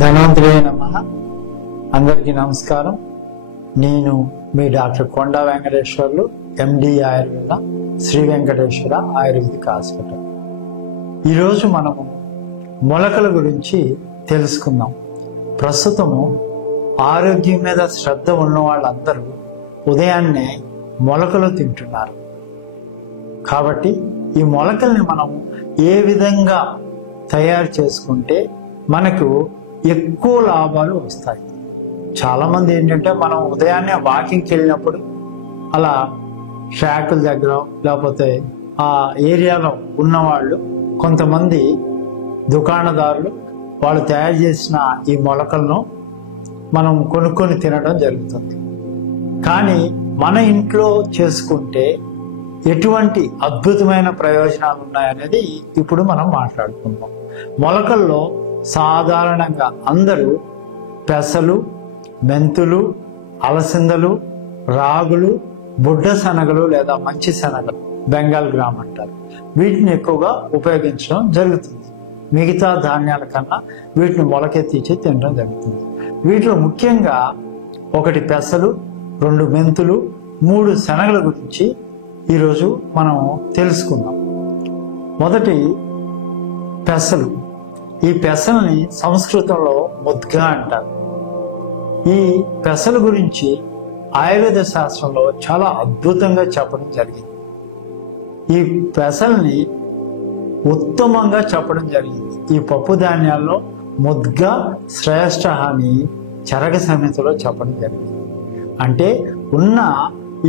ధనాంతరే నమః. అందరికీ నమస్కారం. నేను మీ డాక్టర్ కొండా వెంకటేశ్వర్లు, ఎండి ఆయుర్వేద, శ్రీ వెంకటేశ్వర ఆయుర్వేదిక్ హాస్పిటల్. ఈరోజు మనము మొలకల గురించి తెలుసుకుందాం. ప్రస్తుతము ఆరోగ్యం మీద శ్రద్ధ ఉన్న వాళ్ళందరూ ఉదయాన్నే మొలకలు తింటున్నారు. కాబట్టి ఈ మొలకల్ని మనం ఏ విధంగా తయారు చేసుకుంటే మనకు ఎక్కువ లాభాలు వస్తాయి. చాలామంది ఏంటంటే మనం ఉదయాన్నే వాకింగ్కి వెళ్ళినప్పుడు అలా ట్రాకుల దగ్గర లేకపోతే ఆ ఏరియాలో ఉన్నవాళ్ళు కొంతమంది దుకాణదారులు వాళ్ళు తయారు చేసిన ఈ మొలకలను మనం కొనుక్కొని తినడం జరుగుతుంది. కానీ మన ఇంట్లో చేసుకుంటే ఎటువంటి అద్భుతమైన ప్రయోజనాలు ఉన్నాయనేది ఇప్పుడు మనం మాట్లాడుకుందాం. మొలకల్లో సాధారణంగా అందరూ పెసలు, మెంతులు, అలసిందలు, రాగులు, బుడ్డ శనగలు లేదా మంచి శనగలు, బెంగాల్ గ్రామ్ అంటారు, వీటిని ఎక్కువగా ఉపయోగించడం జరుగుతుంది. మిగతా ధాన్యాల కన్నా వీటిని మొలకెత్తించి తినడం జరుగుతుంది. వీటిలో ముఖ్యంగా 1 పెసలు, 2 మెంతులు, 3 శనగల గురించి ఈరోజు మనం తెలుసుకుందాం. మొదటి పెసలు. ఈ పెసల్ని సంస్కృతంలో ముద్గా అంటారు. ఈ పెసల గురించి ఆయుర్వేద శాస్త్రంలో చాలా అద్భుతంగా చెప్పడం జరిగింది. ఈ పెసల్ని ఉత్తమంగా చెప్పడం జరిగింది. ఈ పప్పు ధాన్యాల్లో ముద్గా శ్రేష్ఠ అని చరక సంహితలో చెప్పడం జరిగింది. అంటే ఉన్న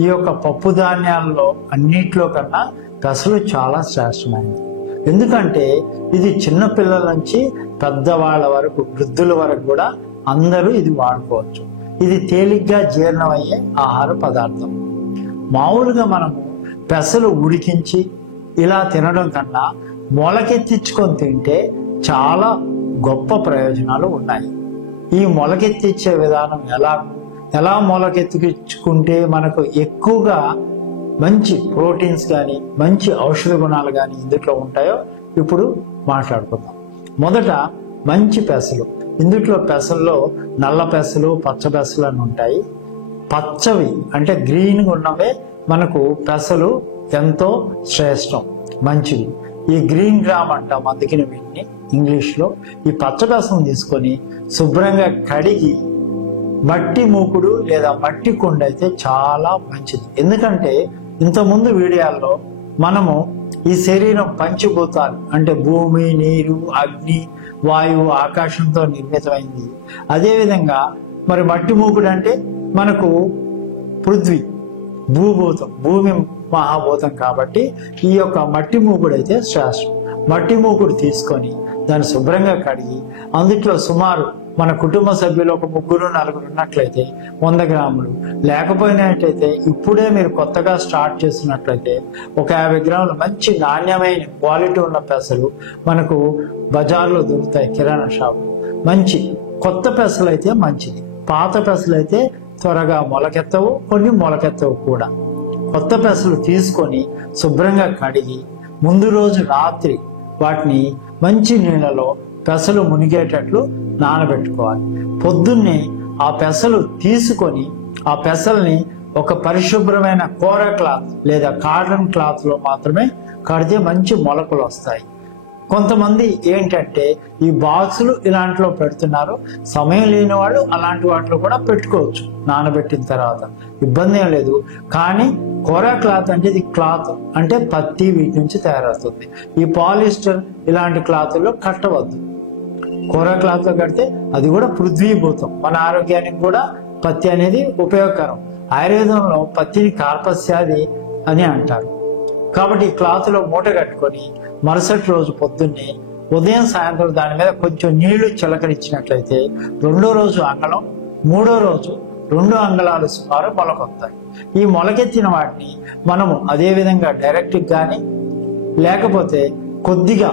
ఈ యొక్క పప్పు ధాన్యాల్లో అన్నిట్లో కన్నా పెసలు చాలా శ్రేష్టమైనది. ఎందుకంటే ఇది చిన్నపిల్లల నుంచి పెద్దవాళ్ళ వరకు, వృద్ధుల వరకు కూడా అందరూ ఇది వాడుకోవచ్చు. ఇది తేలిగ్గా జీర్ణమయ్యే ఆహార పదార్థం. మామూలుగా మనము పెసలు ఉడికించి ఇలా తినడం కన్నా మొలకెత్తించుకొని తింటే చాలా గొప్ప ప్రయోజనాలు ఉన్నాయి. ఈ మొలకెత్తిచ్చే విధానం ఎలా మొలకెత్తించుకుంటే మనకు ఎక్కువగా మంచి ప్రోటీన్స్ కానీ మంచి ఔషధ గుణాలు కానీ ఇందులో ఉంటాయో ఇప్పుడు మాట్లాడుకుందాం. మొదట మంచి పెసలు. ఇందులో పెసల్లో నల్ల పెసలు, పచ్చ పెసలు అని ఉంటాయి. పచ్చవి అంటే గ్రీన్గా ఉన్నవే మనకు పెసలు ఎంతో శ్రేష్టం, మంచివి. ఈ గ్రీన్ గ్రామ్ అంటాం, అందుకని వీటిని ఇంగ్లీష్లో. ఈ పచ్చ పెసలను తీసుకొని శుభ్రంగా కడిగి మట్టి మూకుడు లేదా మట్టి కుండ అయితే చాలా మంచిది. ఎందుకంటే ఇంతకుముందు వీడియోల్లో మనము ఈ శరీరం పంచభూతాలు అంటే భూమి, నీరు, అగ్ని, వాయువు, ఆకాశంతో నిర్మితమైంది. అదేవిధంగా మరి మట్టి మూకుడు అంటే మనకు పృథ్వీ, భూభూతం, భూమి మహాభూతం. కాబట్టి ఈ యొక్క మట్టి మూకుడు అయితే శ్రేష్టం. మట్టి మూకుడు తీసుకొని దాన్ని శుభ్రంగా కడిగి అందుట్లో సుమారు మన కుటుంబ సభ్యులు ఒక 3-4 ఉన్నట్లయితే 100 గ్రాములు, లేకపోయినట్లయితే ఇప్పుడే మీరు కొత్తగా స్టార్ట్ చేస్తున్నట్లయితే ఒక 50 గ్రాములు మంచి నాణ్యమైన క్వాలిటీ ఉన్న పెసలు మనకు బజార్లో దొరుకుతాయి, కిరాణా షాపు. మంచి కొత్త పెసలు అయితే మంచిది. పాత పెసలు అయితే త్వరగా మొలకెత్తవు, కొన్ని మొలకెత్తవు కూడా. కొత్త పెసలు తీసుకొని శుభ్రంగా కడిగి ముందు రోజు రాత్రి వాటిని మంచి నీళ్ళలో పెసలు మునిగేటట్లు నానబెట్టుకోవాలి. పొద్దున్నే ఆ పెసలు తీసుకొని ఆ పెసల్ని ఒక పరిశుభ్రమైన కూర క్లాత్ లేదా కాటన్ క్లాత్లో మాత్రమే కడితే మంచి మొలకలు వస్తాయి. కొంతమంది ఏంటంటే ఈ బాక్సులు ఇలాంటిలో పెడుతున్నారు. సమయం లేని వాళ్ళు అలాంటి వాటిలో కూడా పెట్టుకోవచ్చు నానబెట్టిన తర్వాత, ఇబ్బంది ఏం లేదు. కానీ కూర క్లాత్ అంటే ఇది క్లాత్ అంటే పత్తి, వీటి నుంచి తయారవుతుంది. ఈ పాలిస్టర్ ఇలాంటి క్లాతుల్లో కట్టవద్దు. కూర క్లాత్లో కడితే అది కూడా పృథ్వీభూతం. మన ఆరోగ్యానికి కూడా పత్తి అనేది ఉపయోగకరం. ఆయుర్వేదంలో పత్తిని కార్పస్యాది అని అంటారు. కాబట్టి ఈ క్లాత్లో మూట కట్టుకొని మరుసటి రోజు పొద్దున్నే ఉదయం సాయంత్రం దాని మీద కొంచెం నీళ్లు చిలకరించినట్లయితే 2వ రోజు అంగళం, 3వ రోజు 2 అంగళాలు సుమారు మొలకొస్తాయి. ఈ మొలకెత్తిన వాటిని మనము అదేవిధంగా డైరెక్ట్ కానీ లేకపోతే కొద్దిగా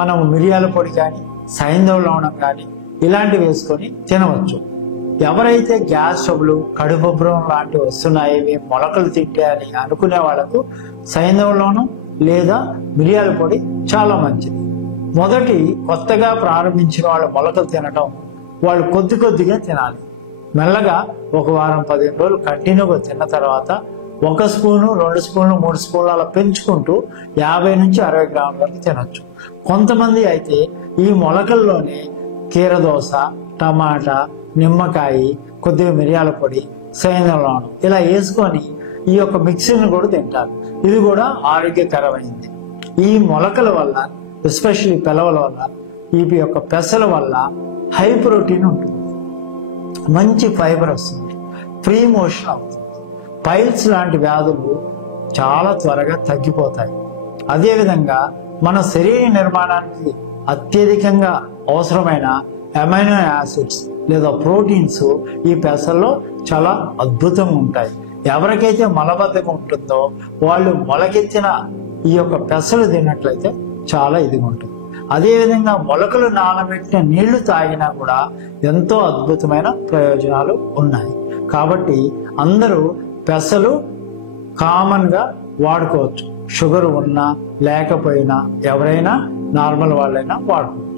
మనము మిరియాల పొడి కానీ సైంధవ లవణం కానీ ఇలాంటివి వేసుకొని తినవచ్చు. ఎవరైతే గ్యాస్ ట్రబుల్, కడుపుబ్బరం లాంటివి వస్తున్నాయి, మొలకలు తింటే అని అనుకునే వాళ్ళకు సైంధవ లవణం లేదా మిరియాల పొడి చాలా మంచిది. మొదటి కొత్తగా ప్రారంభించిన వాళ్ళు మొలకలు తినడం వాళ్ళు కొద్ది కొద్దిగా తినాలి. మెల్లగా ఒక వారం 15 రోజులు కంటిన్యూగా తిన్న తర్వాత 1 స్పూను 2 స్పూన్లు 3 స్పూన్లు అలా పెంచుకుంటూ 50 నుంచి 60 గ్రాముల వరకు తినొచ్చు. కొంతమంది అయితే ఈ మొలకల్లోనే కీరదోస, టమాటా, నిమ్మకాయ, కొద్దిగా మిరియాల పొడి, సైంధవం ఇలా వేసుకొని ఈ యొక్క మిక్సీని కూడా తింటారు. ఇది కూడా ఆరోగ్యకరమైంది. ఈ మొలకల వల్ల, ఎస్పెషల్లీ పెలవల వల్ల, ఈ యొక్క పెసల వల్ల హై ప్రోటీన్ ఉంటుంది, మంచి ఫైబర్ వస్తుంది, ఫ్రీ మోషన్ అవుతుంది, పైల్స్ లాంటి వ్యాధులు చాలా త్వరగా తగ్గిపోతాయి. అదేవిధంగా మన శరీర నిర్మాణానికి అత్యధికంగా అవసరమైన అమైనో యాసిడ్స్ లేదా ప్రోటీన్స్ ఈ పెసల్లో చాలా అద్భుతంగా ఉంటాయి. ఎవరికైతే మలబద్ధకం ఉంటుందో వాళ్ళు మొలకెత్తిన ఈ యొక్క పెసలు తిన్నట్లయితే చాలా ఇదిగా ఉంటుంది. అదేవిధంగా మొలకలు నానబెట్టిన నీళ్లు తాగినా కూడా ఎంతో అద్భుతమైన ప్రయోజనాలు ఉన్నాయి. కాబట్టి అందరూ పెసలు కామన్గా వాడుకోవచ్చు. షుగర్ ఉన్నా లేకపోయినా ఎవరైనా నార్మల్ వాళ్ళైనా వాడుకోవచ్చు.